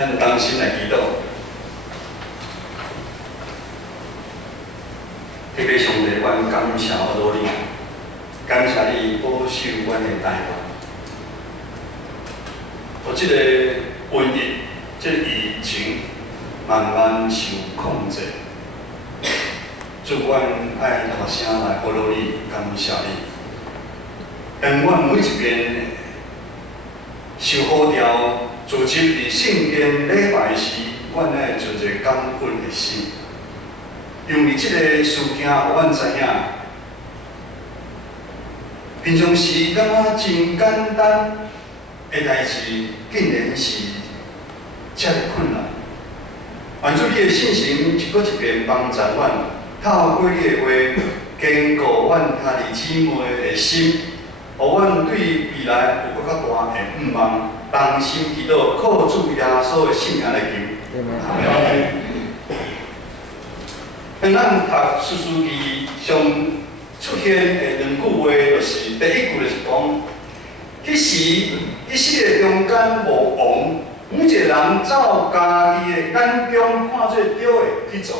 咱同心来祈祷，特别上帝，阮感谢我罗你，感谢你保守阮的台湾，互即个瘟疫、即个疫情慢慢受控制。祝阮爱大声来保罗你，感谢你，让阮每一遍受好调。 组织伫圣殿礼拜时，阮爱存一个感恩的心，因为即个事件，互阮知影，平常时感觉真简单的代志，竟然是遮尔困难。愿主你的信心一个一遍帮助阮，透过你的话，坚固阮兄弟姊妹的心，互阮对未来有搁较大的盼望。 同心祈祷，靠主耶稣的圣名来求。当咱读诗书记上出现的两句话，就是第一句就是讲，迄时迄世个中间无王，每一个人照家己的眼中看做对的去做，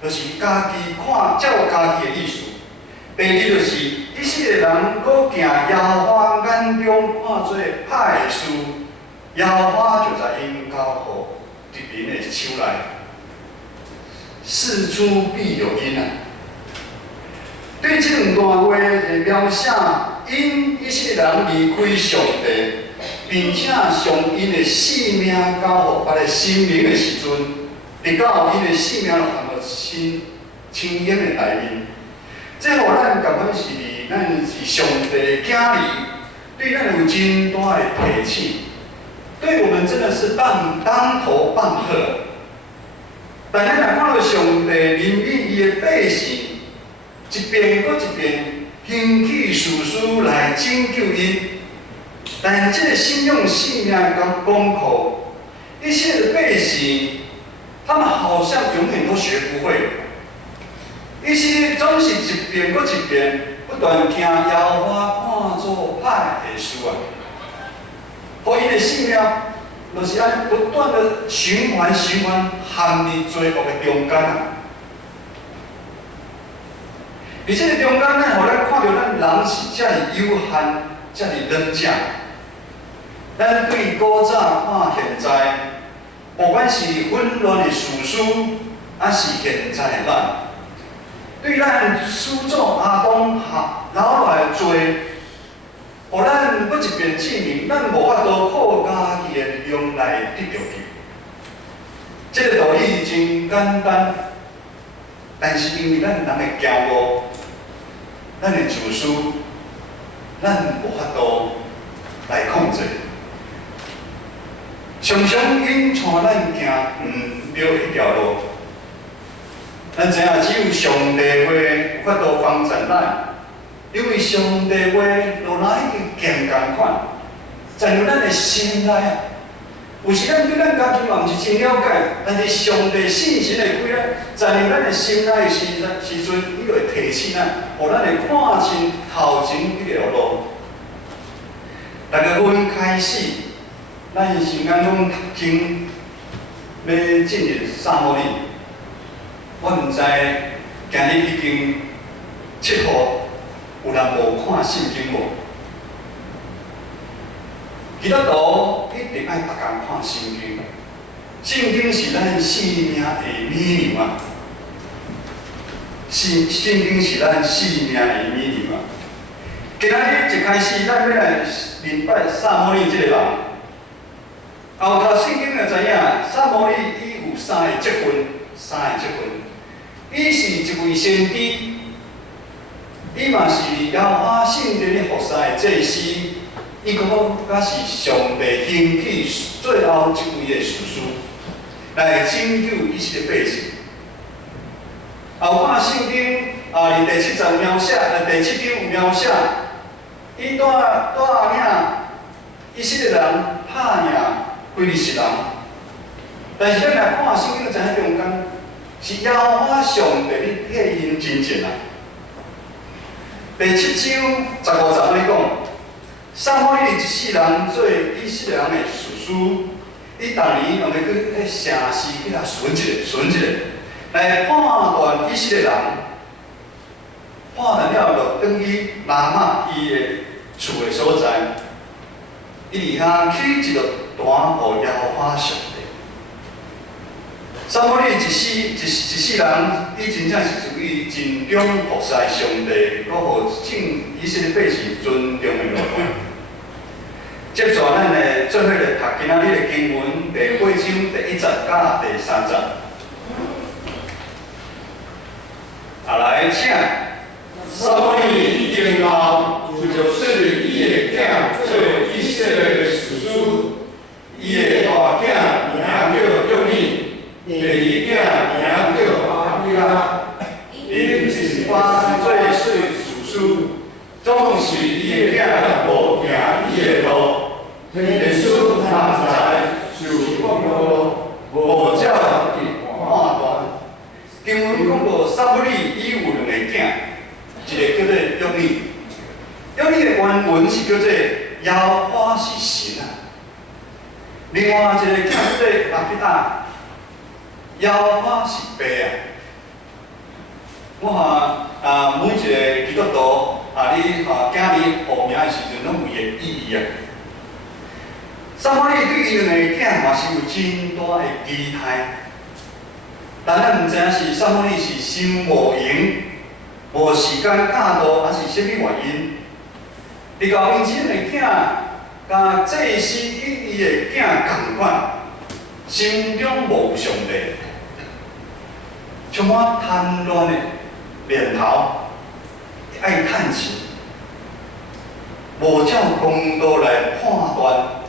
就是家己看照家己的意思。第二就是，迄世个人搁行耶和华眼中看做歹的事，耶和华就在因交互敌人的手内。事出必有因啊！对这两段话的描写，因迄世个人离开上帝，并且将因的性命交互别个生命的时阵，直到因的性命落含到深渊的内面。 这互咱感觉是咱是上帝的子儿，对咱有真大的提醒，对我们真的是当头棒喝。但咱若看到上帝怜悯伊的百姓，一遍搁一遍兴起士师来拯救因，但这个信仰性命跟功课，一些的百姓，他们好像永远都学不会。 伊是总是一遍搁一遍，不断听耶和华看做歹的事啊，互伊的性命，就是安不断的循环，陷入罪恶的中间啊。而这个中间呢，互咱看到咱人是遮尔有限，遮尔软弱。咱对古早看现在，不管是混乱的事实，还是现在的咱。 对咱始祖阿公留来的罪，互咱搁一遍证明，咱无法度靠家己的力量来得到伊。这个道理真简单，但是因为咱人的骄傲，咱的自私，咱无法度来控制，常常引带咱行对的条路。 咱知影，只有上帝话有法度帮助咱，因为上帝话就哪一个剑共款，在入咱的心内啊。有时咱对咱家己嘛毋是真了解，但是上帝信心的规律，在入咱的心内的时阵，伊就会提醒咱，互咱会看清头前迄条路。大家阮开始，咱先讲讲读经，要进入撒母耳。 我毋知今日已经7号，有人无看圣经无？基督徒一定爱逐工看圣经。圣经是咱生命的美粮啊！圣经是咱生命的美粮啊！今仔日一开始，咱要来明白撒母耳这个人。后头圣经就知影，撒母耳伊有3个职分。 伊是一位先知，伊嘛是耶和华圣殿的服侍的祭司，伊阁是上帝兴起最后一位的士师，来拯救以色列百姓。后看圣经伫第7章描写，第7章有描写，伊带领以色列人拍赢非利士人，但是咱来看圣经，就知影中间。 是耶和华上帝的替因真正啊！第7章15节咧讲，撒母耳一世人做以色列人的士师，你逐年用咧去迄城市去甲巡一个，来判断伊即个人，判断了就转去拿嘛伊的厝的所在，伊伫遐起一个单互耶和华上帝。撒母耳一世人，伊真正是属于尽忠服侍上帝，搁互正以色列百姓尊重的路段。接续咱来做伙来读今仔日的经文，第8章第1节到第3节。来请。撒母耳已经老，就设立伊的囝做以色列的士师。伊的大囝名叫约尼，第二囝名叫阿比拉。因是8做士师，总是伊的囝无行伊的路。耶稣他才受光路，无照伊判断。经文讲过，撒母耳伊有2个囝，一个叫做约尼。约尼的原文是叫做耶和华是神啊。另外一个囝叫做阿比达，耶和华是爸啊。我每一个基督徒你囝儿报名的时阵，拢有伊的意义啊。撒母耳对伊2个囝嘛是有真大的期待，但咱毋知影是撒母耳是心无闲，无时间教导，还是甚物原因？伫后因即2个囝，甲祭司与伊的囝共款，心中无上帝，充满贪恋的念头，爱趁钱，无照公道来判断。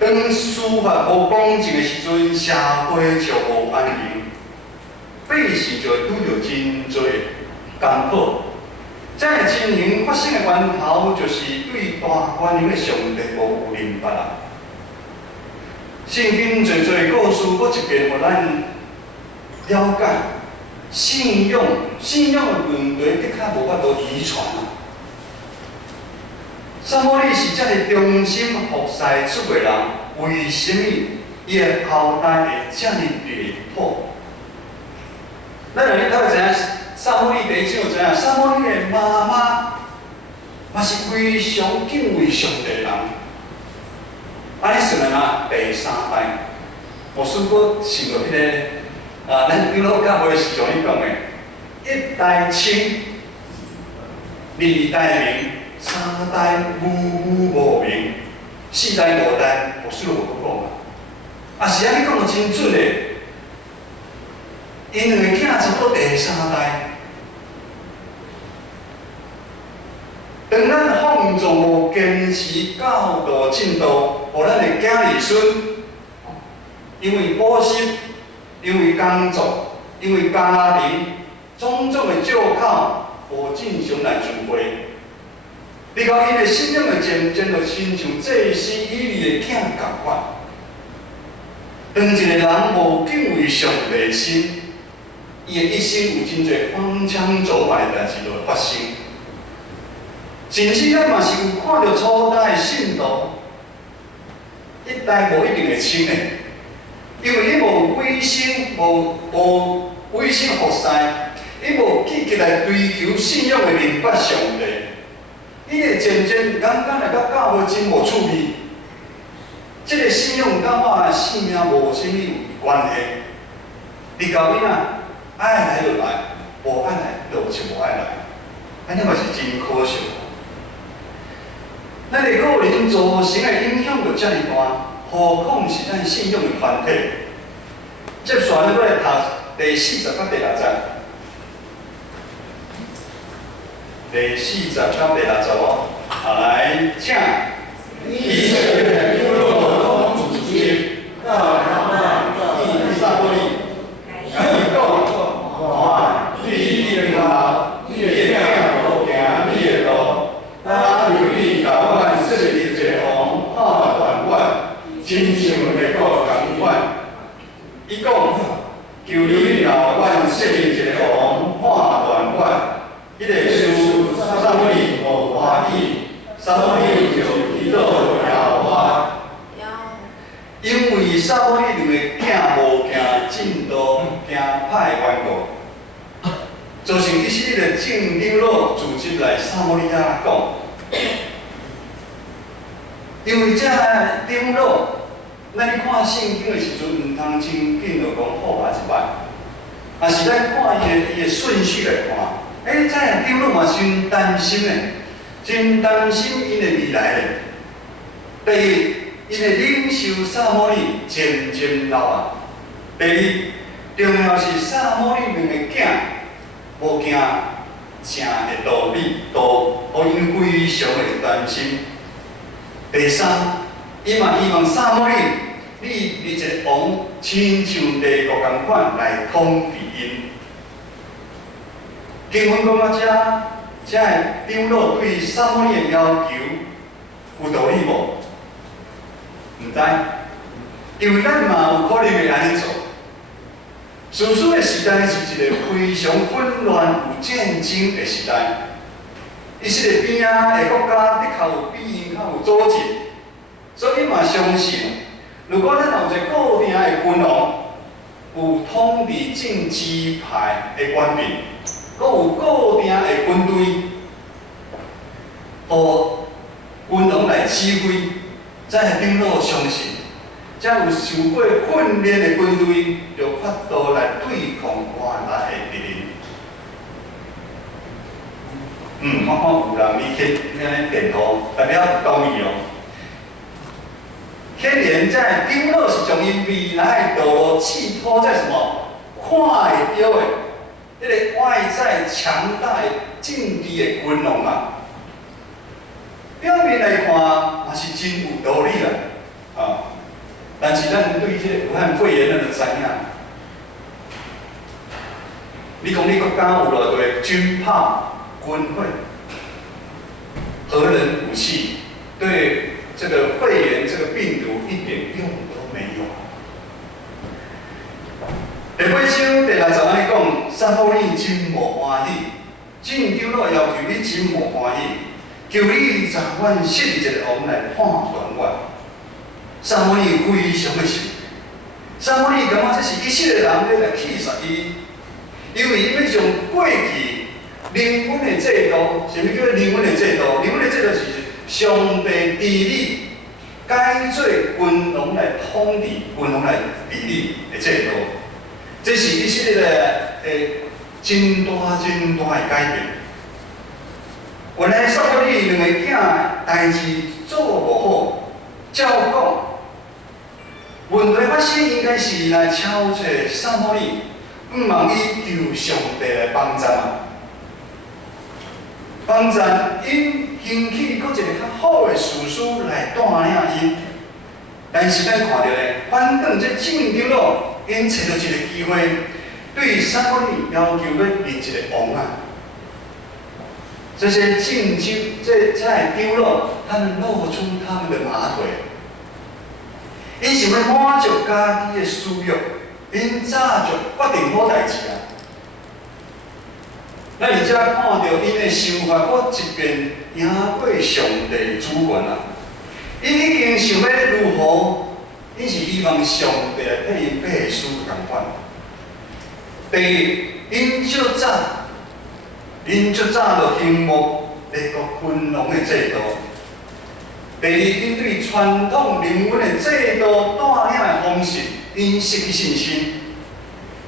当司法无公正的时阵，社会就无安宁，百姓就会拄着真多艰苦。这样的情形发生的源头，就是对大权能的上帝无有明白啊。圣经侪侪故事，搁一遍互咱了解信仰的问题，的确无法度遗传啊。撒母耳是遮个忠心服侍主的人，为什么伊的后代会遮尔离谱？咱若你头知影，撒母耳第1章有知影，撒母耳的妈妈嘛是非常敬畏上帝的人。你算啊，第3代，我试过想到迄个咱长老教会是像你讲的，1代亲，2代明。3代无明，4代5代，无需要我讲啊。是你讲得真准诶。因2个囝差不多第3代，当咱放纵无坚持教导进度，互咱的囝儿孙，因为补习，因为工作，因为家庭，种种的借口，无正常来聚会。你讲伊的信仰的渐渐就亲像祭司以利的囝共款。当一个人无敬畏上帝的心，伊的一生有真侪荒腔走板的代志就会发生。甚至咱嘛是有看到初代的信徒，1代无一定会亲的，因为伊无委身，无委身服侍，伊无积极来追求信仰的明白上帝。伊会渐渐眼来甲教会真无趣味，即个信仰甲我的性命无啥物关系。你到囡仔爱来就来，无爱来就无爱来，安尼嘛是真可惜。咱的个人造成的影响就遮尔大，何况是咱信仰的团体。接续咱来读第40到第6节。第40到第6节哦，来请。以色列部落总主席到他们以撒母耳，伊讲：我你一定好，你的囝无行你的路，他由你甲阮设立一个王拍断阮，亲像个个共款。伊讲：求你甲阮设立一个王拍断阮。迄个事，撒母耳无欢喜，撒母耳就祈祷耶和撒母耳两个囝无行正道，行歹缘故，造成以色列的众长老组织来撒母耳仔讲，因为这长老，咱咧看圣经的时阵，毋通真紧就讲好歹一摆，啊是咱看伊的顺序来看，这长老嘛真担心的，真担心因的未来的。第一，因的领袖撒母耳渐渐老啊。第二，重要是撒母耳两个囝无行正的道理，互因非常的担心。第三，伊嘛希望撒母耳你一个王，亲像帝国共款来统治因。经文讲到这个长老对撒母耳的要求有道理无？唔知，因为咱嘛有可能会安尼做。史书的时代是一个非常混乱、有战争的时代。以色列边的国家的确有比因较有组织，所以嘛相信，如果咱有一个固定的君王，有统治政治派的官兵，阁有固定的军队，互君王来指挥。才会长老相信，才有受过训练的军队，就法度来对抗外来的敌人。我看有人你去安尼点头，代表有道理哦。显然，这长老是将因未来的道路寄托在什么？看会到的，迄个外在强大的政治的君王啊。表面来看，嘛是真有道理啦，但是咱对这个武汉肺炎咱就知影。你讲你国家有偌多军炮、军会、核能武器，对这个肺炎这个病毒一点用都没有。第八章第60安尼讲，撒母耳真无欢喜，众长老要求你真无欢喜。求你暂缓设立一个王来判断我。撒母耳非常的生气，撒母耳感觉这是以色列人要来气杀伊，因为伊要将过去灵魂的制度，什么叫灵魂的制度？灵魂的制度是上帝治理，改做君王来统治、君王来治理的制度。这是以色列的真大的改变。原来撒母耳两个囝代志做无好，照讲，问题发生应该是来敲找撒母耳，望伊求上帝来帮助嘛。帮助因兴起搁一个较好的事实来带领因，但是咱看到咧，反正这众长老因找到一个机会，对撒母耳要求要立一个王啊。这些竞争在长老，他们露出他们的马腿，因想要满足家己的私欲，因早就决定好代志啊。咱而家看到因的想法，我一遍赢过上帝主权啊！因已经想要如何，因是希望上帝来替因背书同款。第一，因较早就兴幕列国君王的制度。第二，因对传统人文的制度带领的方式，因失去信心。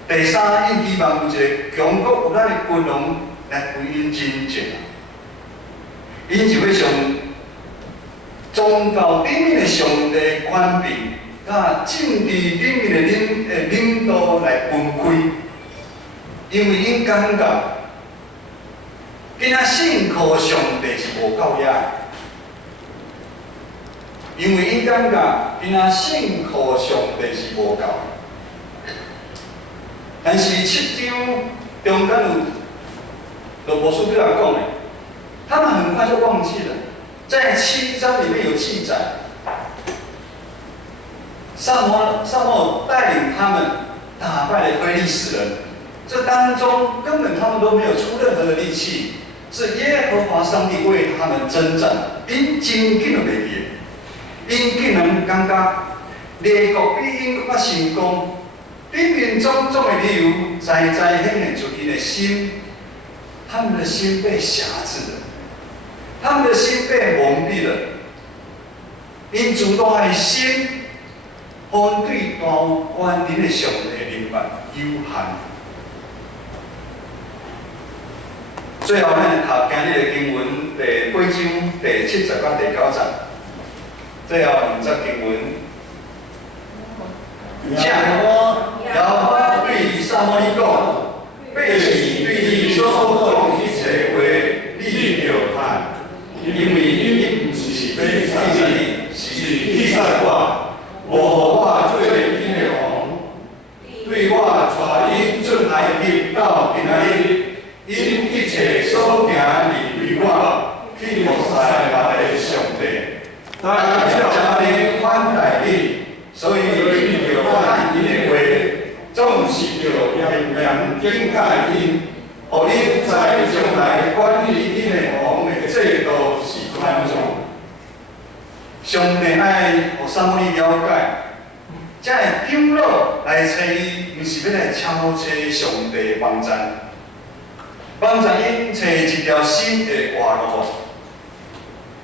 第三，因希望有一个强国有咱的君王来为因真正，因就要从宗教顶面的上帝权柄，甲政治顶面的领导来分开，因为因感觉。今仔信靠上帝是无够野，因为因感觉今仔信靠上帝是无够。但是7章中间有罗伯书对他讲的，他们很快就忘记了，在7章里面有记载，撒母耳带领他们打败了非利士人，这当中根本他们都没有出任何的力气。是耶和华上帝为他们征战，因真紧就袂记，因竟然感觉列国比因搁较成功，林林总总的理由，在显现出因的心，他们的心被辖制了，他们的心被蒙蔽了，因主动的心，反对大有关联的上帝明白有限。最后，咱读今日的经文第8章第70到第90节。最后5节经文。耶和华对撒母耳讲：背起对你所讲一切话，你着看，因为你不是背杀你，是去杀我，无互我做因的王。对我带因出埃及到今仔日。因一切所行离对我，去服侍别个上帝，但家庭反待你，所以你着看因的话，总是着严严警戒因，互因在将来管理因的王的制度是怎样。上帝爱互撒母耳了解，这长老来找伊，毋是要来敲找上帝帮赞。帮助因找一条新的活路，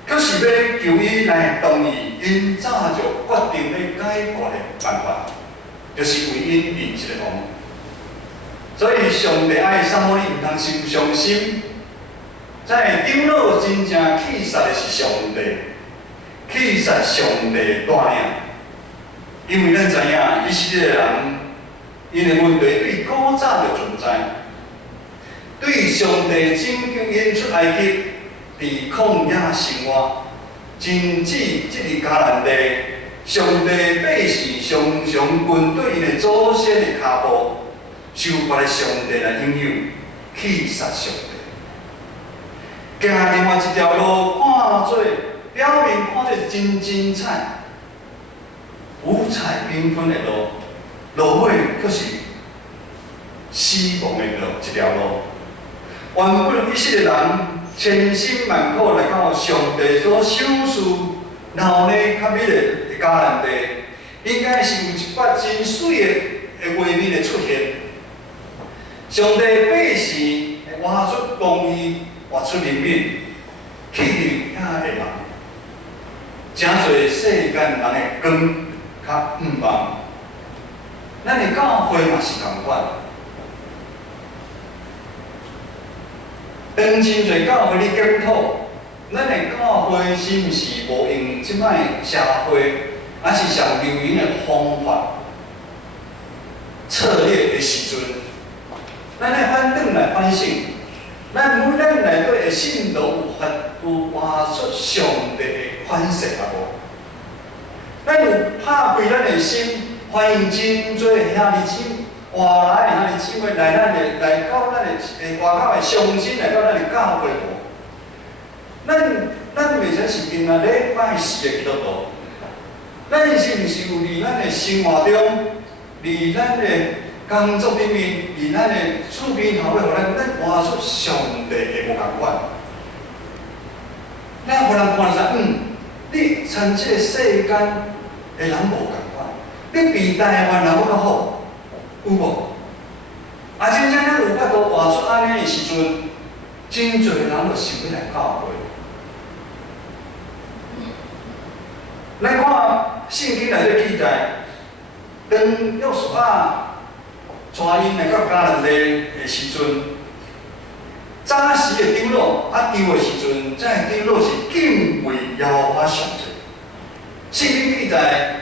却是要求伊来同意因早就决定要解决的办法，就是为因立一个王。所以上帝爱撒母耳毋通伤伤心，在长老真正气杀的是上帝，气杀上帝的带领，因为咱知影以色列人因的问题对古早就存在。对上帝拯救因出埃及，伫旷野生活，甚至即个迦南地，上帝百姓常常跟对因的祖先的脚步，受别个上帝来影响，气杀上帝。行另外一条路，看做表面看做真精彩、五彩缤纷的路，路尾却是死亡的路一条路。原本以色列人千辛万苦来到上帝所赏赐闹热较美丽的迦南地，应该是有一笔真水的画面的出现。上帝百姓会活出公义，活出人民，气流遐会茫，真侪世间人的光较毋茫。咱的教会嘛是同款。当真侪教会咧检讨，咱的教会是毋是无用即摆社会，还是上流行的方法、策略的时阵，咱来反转来反省，咱内底的信徒有活出上帝的款式啊无？咱有拍开咱的心，欢迎真多兄弟姊妹。外来的兄弟姊妹来到咱的外口的乡亲来到咱的教会无？咱袂使是今仔礼拜四的基督徒，咱是毋是有伫咱的生活中，伫咱的工作里面，伫咱的厝边头尾，互咱活出上帝的无共款？咱互人看出，你参即个世间的人无共款，你比台湾人较好。有无？啊，真正咱有法度活出安尼的时阵，真侪人就想要来教会。咱看圣经内底记载，当约书亚带因来到迦南地的时阵，早时的长老丢的时阵，这长老是敬畏耶和华上帝。圣经记载。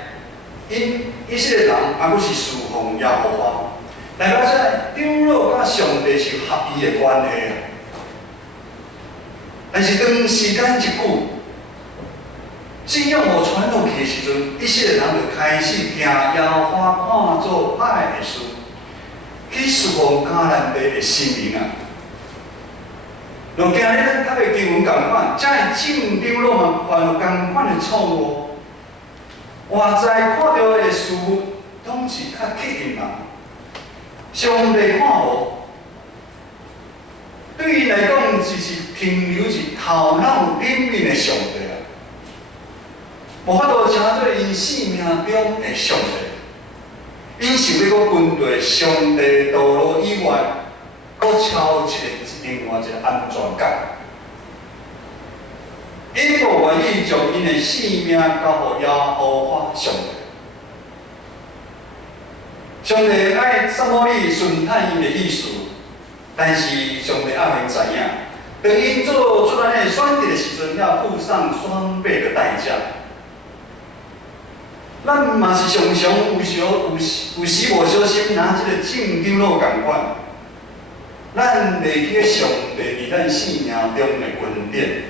因以色列人还阁是侍奉耶和华，大家知长老甲上帝是合意的关系啊。但是当时间一久，信仰无传落去的时阵，以色列人就开始行耶和华看作歹的事，去侍奉迦南地的神明啊。就今日咱读的经文共款，这正长老嘛犯了共款的错误。外在看到的事物，拢是较吸引人。上帝看无，对伊来讲，就是停留是头脑冷面的上帝啊，无法度请做因性命中的上帝，因想要搁军队上帝道路以外，搁超另外一个安全感。因无愿意将因的性命交予耶和华上帝。上帝爱撒母耳顺探因的意思，但是上帝爱因知影，当因做出咱的选择的时阵，要付上双倍的代价。咱嘛是常常有时无小心拿这个正经路共款，咱袂记上帝伫咱生命中的恩典。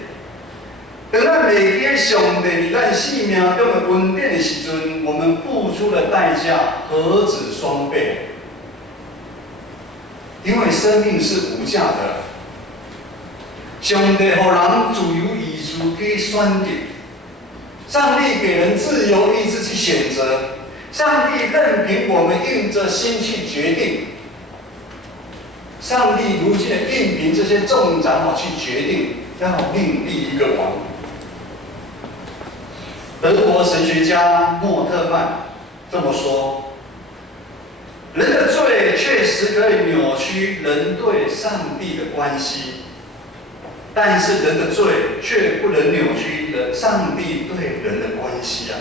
当咱袂记上帝伫咱生命中的恩典的时阵，我们付出的代价何止双倍？因为生命是无价的，上帝互人自由意志去选择。上帝给人自由意志去选择，上帝任凭我们硬着心去决定。上帝如今的任凭这些众长老去决定，要另立一个王。德国神学家莫特曼这么说：人的罪确实可以扭曲人对上帝的关系。但是人的罪却不能扭曲上帝对人的关系啊！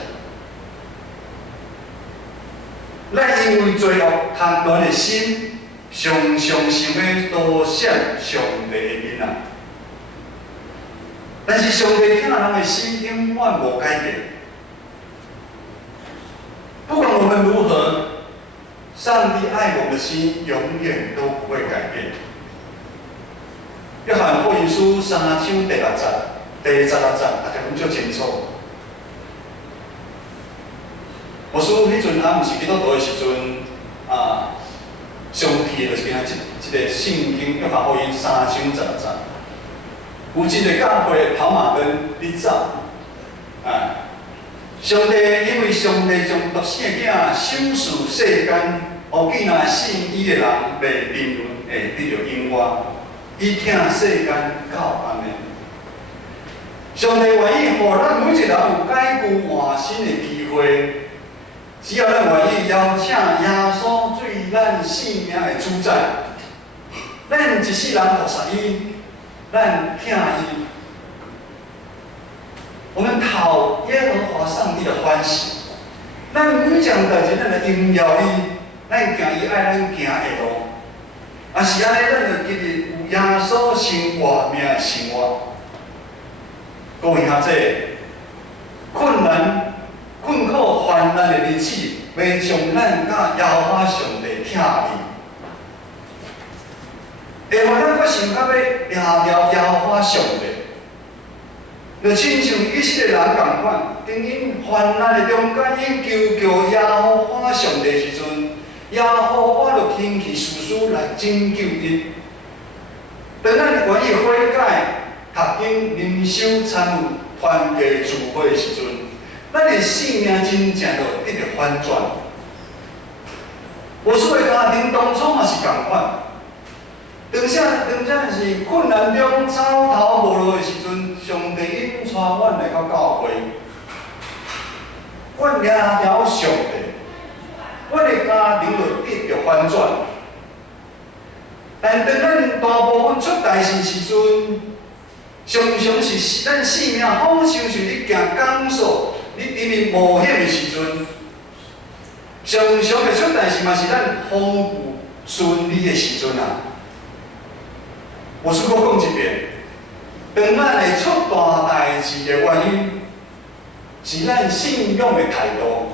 咱因为罪恶贪恋的心，常常想要夺闪上帝的面啊！但是上帝疼人的心永远无改变。不管我们如何，上帝爱我们的心永远都不会改变。约翰福音书3章第6节、第16节，大家拢足清楚。我说迄阵毋是基督徒的时阵，上去的就是今个圣经约翰福音3章16节，有一个教会跑马灯伫走，上帝因为上帝将独生的囝赏赐世间，互既然信伊的人袂沉沦，会得到永远。伊疼世间到安尼，上帝愿意互咱每一个人有改旧换新的机会，只要咱愿意邀请耶稣做咱生命的主宰，咱一世人服侍伊，咱疼伊，我们讨耶和华上帝的欢喜，咱每件代志咱来荣耀伊，咱行伊爱咱行的路。啊是安尼，咱就记得有耶稣生活命的生活。各位兄姐，困苦、患难的日子，袂将咱甲耶和华上帝疼离，会互咱搁想到要抓耶和华上帝。就亲像以色列人共款，当因患难的中间，因求耶和华上帝的时阵。耶和华就兴起士师来拯救伊。当咱愿意悔改、读经、灵修、参悟、团结聚会的时阵，咱的生命真正就得到反转。无数的家庭当初嘛是共款，当正是困难中走投无路的时阵，上帝引带阮来到教会，阮领了上帝。阮的家庭就得到反转，但当咱大部分出代志时阵，常常是咱生命好像是你行钢索、你伫面冒险的时阵，常常的出代志嘛是咱丰富顺利的时阵啊。我是搁讲一遍，当咱会出大代志的原因，是咱信仰的态度。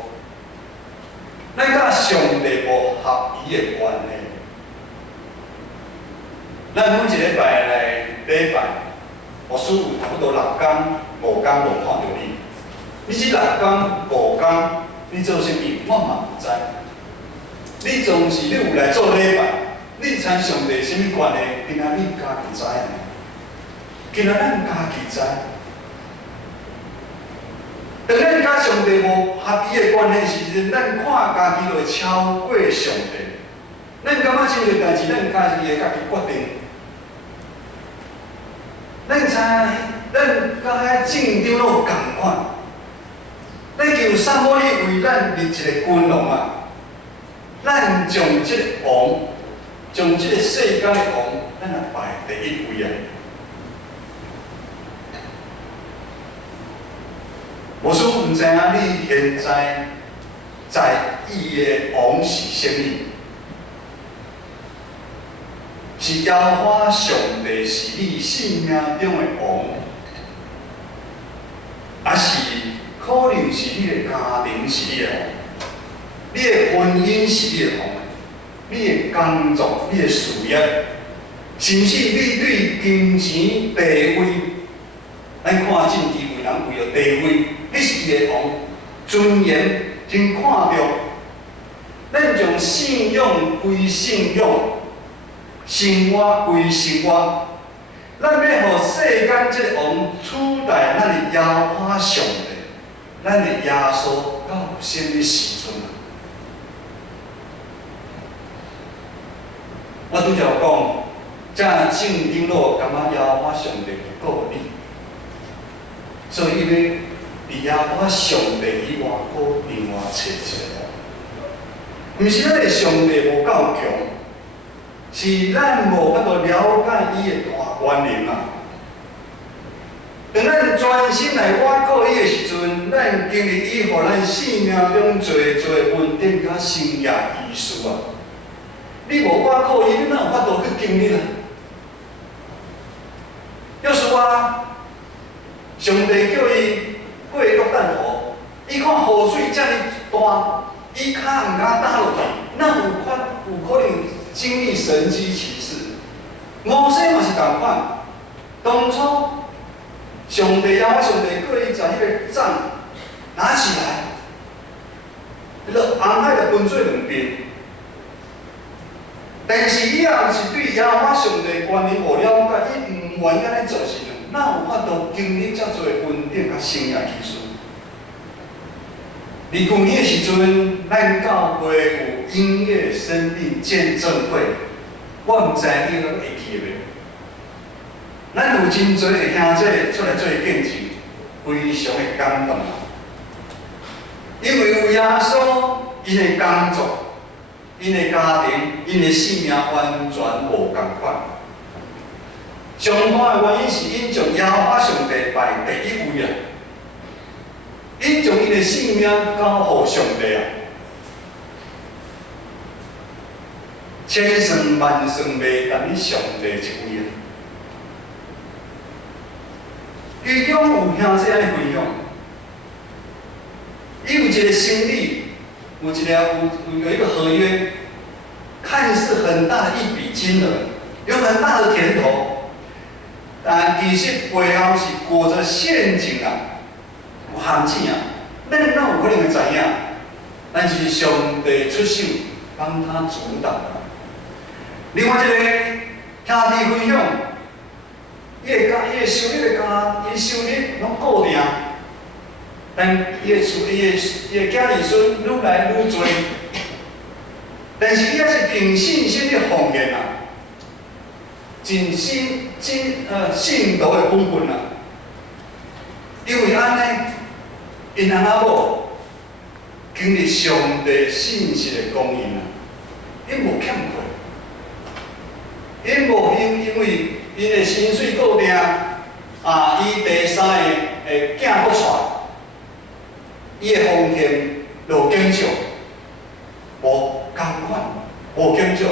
咱甲上帝无合宜的关系。咱每一礼拜来礼拜，牧师有差不多6天、5天无看到你。你这6天、5天，你做甚物？我嘛唔知。你总是你有来做礼拜，你参上帝什么关系？今仔你家己知呢？今仔咱家己知。当咱甲上帝无合宜的关系时，咱看家己就会超过上帝。咱感觉真侪代志，咱家己会家己决定。咱知，咱甲迄正常路共款。咱求萨摩利为咱立一个君王啊，咱将这个王，将这个世间的王，咱来排第一位啊。无须毋知影你现在在意的王是啥物？是耶和华上帝是你生命中的王，还是可能是你的家庭是你的王，你的婚姻是你的王，你的工作、你的事业，甚至你对金钱、地位，咱看政治为人为了地位，你是伊的王，尊严真看重。咱将信仰归信仰。生活归生活，咱要互世间这个王取代咱的耶和华上帝，咱的耶稣到有啥物时阵啊？我拄则有讲，这圣经路感觉耶和华上帝不够力，所以要伫耶和华上帝以外，搁另外找一个王，毋是咱的上帝无够强。是咱无法度了解伊的大权能啊！当咱专心来挖苦伊的时阵，咱经历伊，互咱生命中侪稳定甲生涯意思啊！你无挖苦伊，你哪有法度去经历啊？要是我上帝叫伊过约旦河，伊看雨水遮尔大，伊脚毋敢踏落去，哪有可能？经历神迹奇事，摩西嘛是同款。当初上帝要上帝叫伊将迄个杖拿起来，红海就分做两边。但是伊也毋是对耶和华上帝观念无了解，伊毋愿意安尼做时阵，哪有法度经历遮侪稳定甲生涯奇事？伫去年的时阵，咱教会有音乐生命见证会，我毋知你拢会去袂？咱有真侪个兄弟出来做见证，非常的感动。因为有耶稣，因的工作、因的家庭、因的生命完全无共款。上大的原因是因将耶和华上帝排第一位啊！因将因的性命交互上帝啊，千算万算袂但你上帝一位啊。其中有兄弟安尼分享，伊有一个生意，有一个合约，看似很大的一笔金额，有很大的甜头，但其实背后是裹着陷阱啊。有陷阱啊！咱哪有可能会知影？但是上帝出手帮他阻挡。另外一个兄弟分享，伊的收入拢固定，但伊的囝儿孙愈来愈多，但是伊也是凭信心的奉献啊，信徒的本分啊，因为安尼。因阿仔某经历上帝信实的供应啊，因无欠亏，因为因的薪水固定啊，伊第三个囝搁娶，伊的奉献就减少，无共款，无减少，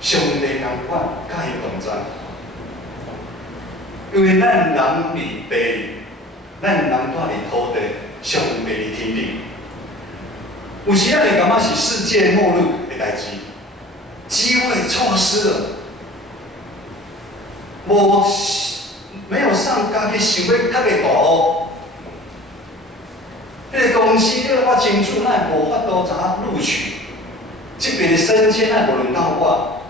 上帝共款，甲伊同在，因为咱人伫地里。咱人住伫土地，上帝伫天顶。有时咱会感觉是世界末日的代志，机会错失了，没有上家己想要较个大学，迄个公司我清楚，咱无法度查录取，这边的升迁咱无轮到我。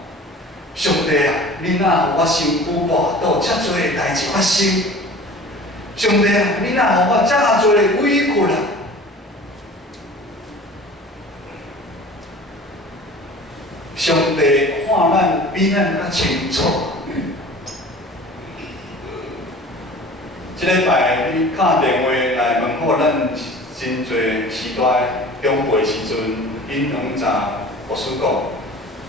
上帝啊，你哪互我身躯跋倒，遮多的代志发生？上帝啊，你哪互我遮多的委屈啊？上帝看咱比咱较清楚。即礼拜你打电话来问候咱真侪时代长辈时阵，因两查牧师讲，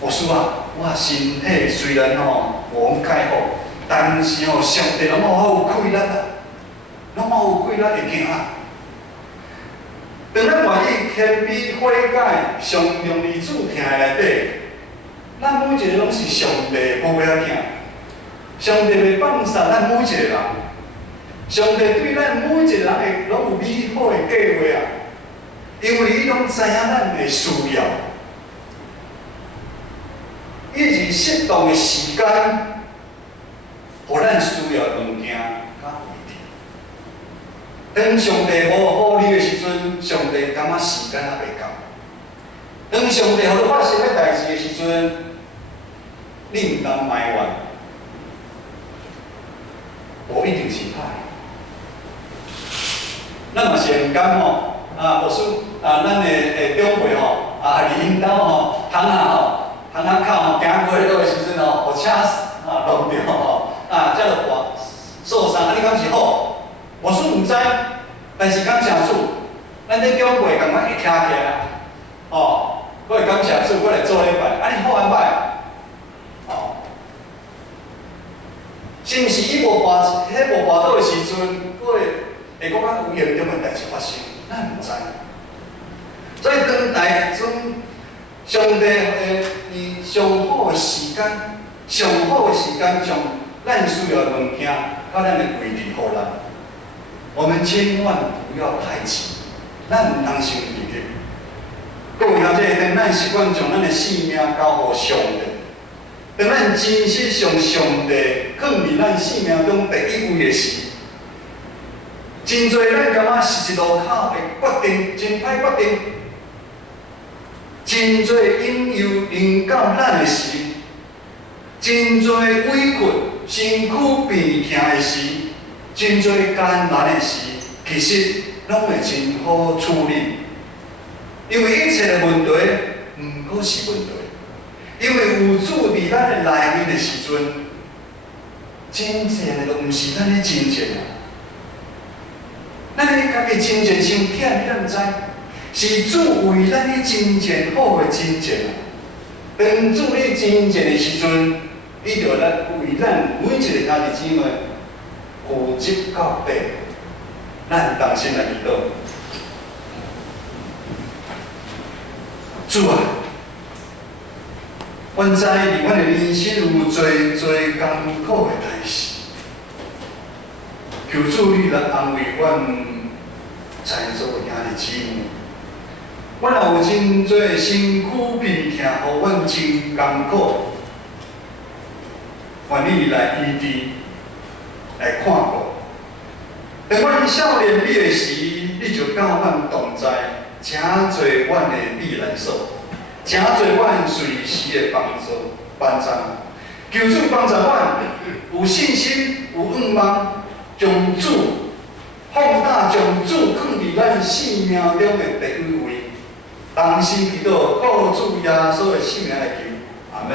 牧师啊，我身体虽然无解好，但是上帝拢好有气力啊，拢好有气力会行啊。当咱愿意谦卑悔改，上用你主听的内底，咱每一个拢是上帝宝贝仔囝，上帝袂放杀咱每一个人，上帝对咱每一个人的拢有美好的计划啊，因为伊拢知影咱的需要，伊是适当的时间，互咱需要的物件甲位置。当上帝无好你的时阵，上帝感觉时间还袂到；当上帝互你发生个代志的时阵，你毋通埋怨，无一定是歹。咱嘛是毋甘牧师咱的长辈伫因兜窗口行过迄落的时阵互车撞着才就受伤，你敢是好？牧师毋知，但是感谢主，咱这长辈共阮一听起来，我会感谢主，我来做礼拜，你好安排，是毋是伊无跋倒的时阵，我会讲有严重的代志发生，咱毋知。所以上帝以上好的时间，将咱需要的物件，甲咱的位置互咱。我们千万不要排斥，咱毋通伤离个。各位头姐，当咱习惯将咱的性命交互上帝，当咱真实上上帝放伫咱生命中第一位的时，真侪咱感觉是一路口的决定真歹决定，真侪引诱临到咱的时，真侪委屈身躯病痛的时。真侪艰难的事，其实拢会真好处理，因为一切的问题毋过是问题，因为有主伫咱的内面的时阵，真正的都毋是咱的真正啊。咱的家己真正伤忝，咱毋知，是主为咱的真正好的真正啊。当主你真正的时阵，你就为咱每一个兄弟姊妹。负责到底，咱同心来祈祷。主啊，阮知伫阮的人生有侪艰苦的代志，求主你来安慰阮在座兄弟姊妹。阮也有真侪身躯病痛，互阮真艰苦，愿你来医治。来看过，当阮少年时的时，你就教阮同在，诚侪阮的避难所，诚侪阮随时的帮助。求主帮助阮有信心，有愿望，将主放大，将主放伫咱生命中的第一位。同时祈祷，靠主耶稣的圣名来求，阿门。